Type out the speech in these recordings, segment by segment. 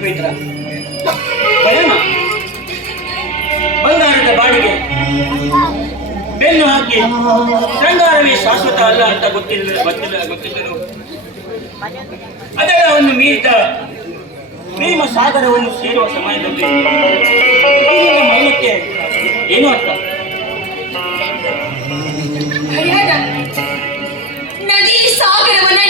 ಭಯನ ಬಂಗಾರದ ಬಾಡಿಗೆ. ಬೆನ್ನು ಹಾಕಿ. ಬಂಗಾರವೇ ಶಾಶ್ವತ ಅಲ್ಲ ಅಂತ ಗೊತ್ತಿಲ್ಲ ಗೊತ್ತಿಲ್ಲ ಗೊತ್ತಿದ್ದರು. ಅದೆಲ್ಲವನ್ನು ಮೀರಿದ ಪ್ರೇಮ ಸಾಗರವನ್ನು ಸೇರುವ ಸಮಯದಲ್ಲಿ ಮೌಲ್ಯಕ್ಕೆ ಏನು ಅರ್ಥ? ನದಿ ಸಾಗರವನ್ನ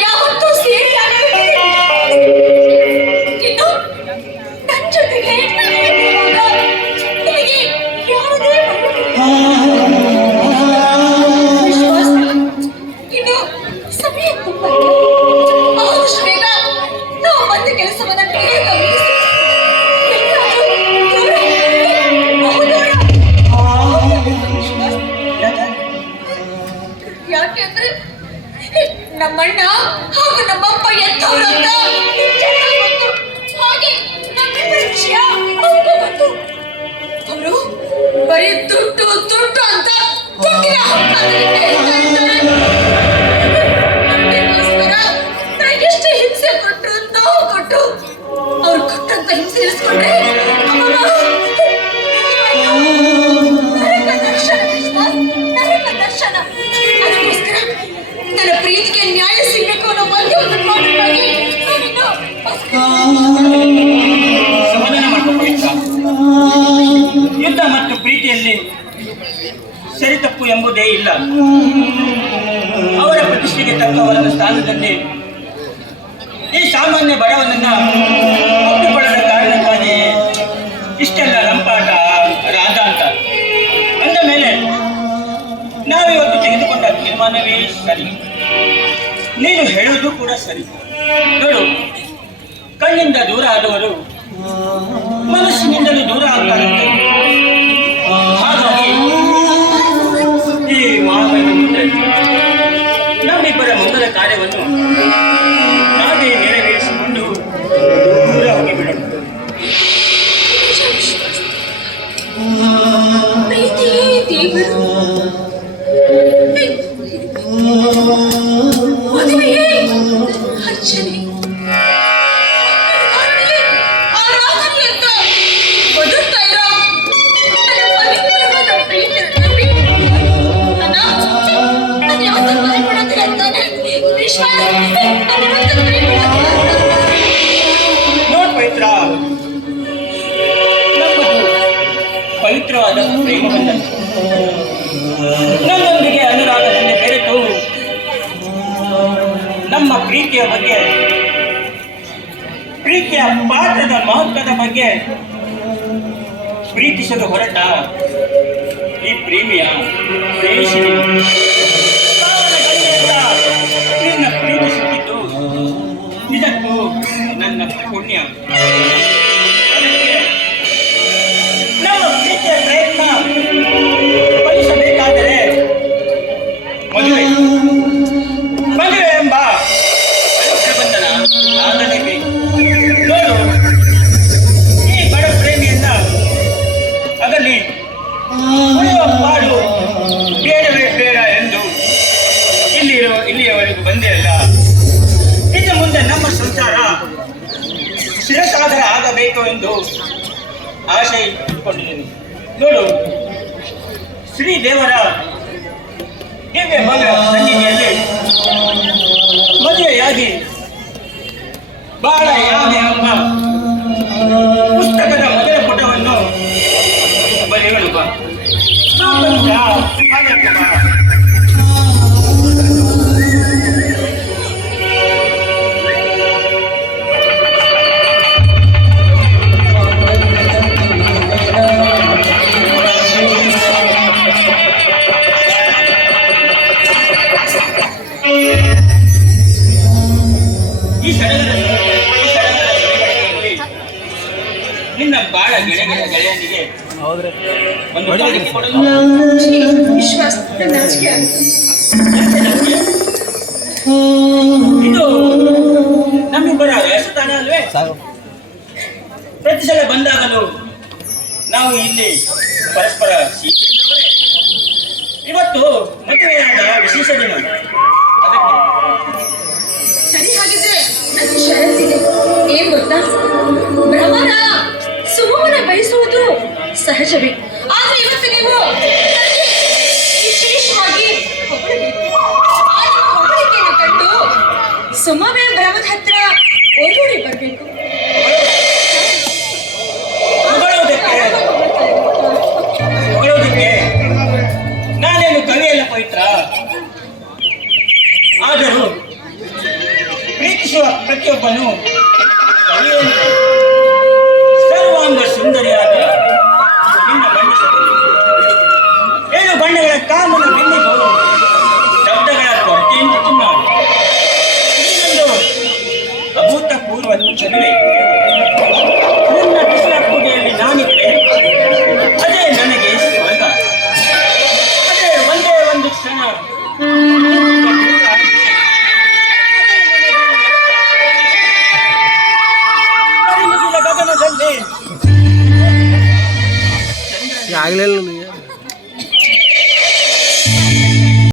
ಎಂಬುದೇ ಇಲ್ಲ. ಅವರ ಪ್ರತಿಷ್ಠೆಗೆ ತಕ್ಕವರ ಸ್ಥಾನದಲ್ಲಿ ಈ ಸಾಮಾನ್ಯ ಬಡವನನ್ನ ಒಪ್ಪಿಕೊಳ್ಳದ ಕಾರಣಕ್ಕಾಗಿ ಇಷ್ಟೆಲ್ಲ ರಂಪಾಟ ರಾಧ ಅಂತ. ಅಂದ ಮೇಲೆ ನಾವಿವತ್ತು ತೆಗೆದುಕೊಂಡ ತೀರ್ಮಾನವೇ ಸರಿ. ನೀನು ಹೇಳುವುದು ಕೂಡ ಸರಿ. ನೋಡು, ಕಣ್ಣಿಂದ ದೂರ ಆದವರು ಮನಸ್ಸಿನಿಂದಲೂ ದೂರ ಆಗ್ತಾರಂತೆ. ನಮ್ಮಿಬ್ಬರ ಮಂಗಲ ಕಾರ್ಯವನ್ನು ನನ್ನೊಂದಿಗೆ ಅನುರಾಗದಲ್ಲಿ ಬೆರೆತು. ನಮ್ಮ ಪ್ರೀತಿಯ ಬಗ್ಗೆ, ಪ್ರೀತಿಯ ಪಾತ್ರದ ಮಹತ್ವದ ಬಗ್ಗೆ ಪ್ರೀತಿಸಲು ಹೊರಟ ಈ ಪ್ರೇಮಿಯ ನಿನ್ನ ಪ್ರೀತಿಸುತ್ತಿದ್ದು ಇದಕ್ಕೂ ನನ್ನ ಪುಣ್ಯ. ಆಶೆ ಇಟ್ಟುಕೊಂಡಿದ್ದೀನಿ. ನೋಡು ಶ್ರೀದೇವರ ದಿವ್ಯ ಭವ್ಯ ಸನ್ನಿಧಿಯಲ್ಲಿ ಮದುವೆಯಾಗಿ ಬಾಳ ನಿನ್ನ ಬಾಳ ಗೆಳೆಗಳ ಗೆಳೆಯನಿಗೆ ಒಂದು ಕಾಣಿಕೆ ಕೊಡಲು. ಇದು ನಮ್ಮಿಬ್ಬರ ಅಲ್ವೇ? ಪ್ರತಿ ಸಲ ಬಂದಾಗಲೂ ನಾವು ಇಲ್ಲಿ ಪರಸ್ಪರ ಇವತ್ತು ಮದುವೆಯಾದ ವಿಶೇಷ ದಿನ. ಅದಕ್ಕೆ ಸರಿ ಹಾಗಿದ್ರೆ ಸಹಜವೇ. ಆದ್ರೆ ಇವತ್ತು ನೀವು ವಿಶೇಷವಾಗಿ ಕಂಡು ಸುಮವೇ ಬ್ರಹ್ಮದ ಹತ್ರ ಓಡೋಡಿ ಬರಬೇಕು. ನಾನೇನು ಕವಿಯಲ್ಲ ಪವಿತ್ರ? ಆದರೂ ಪ್ರೀತಿಸುವ ಪ್ರತಿಯೊಬ್ಬನು ಕವಿಯಲ್ಲ.